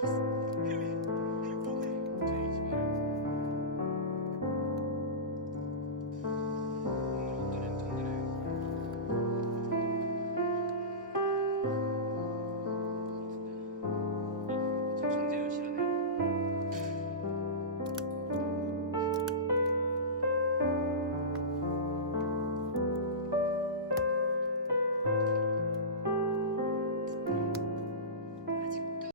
Just.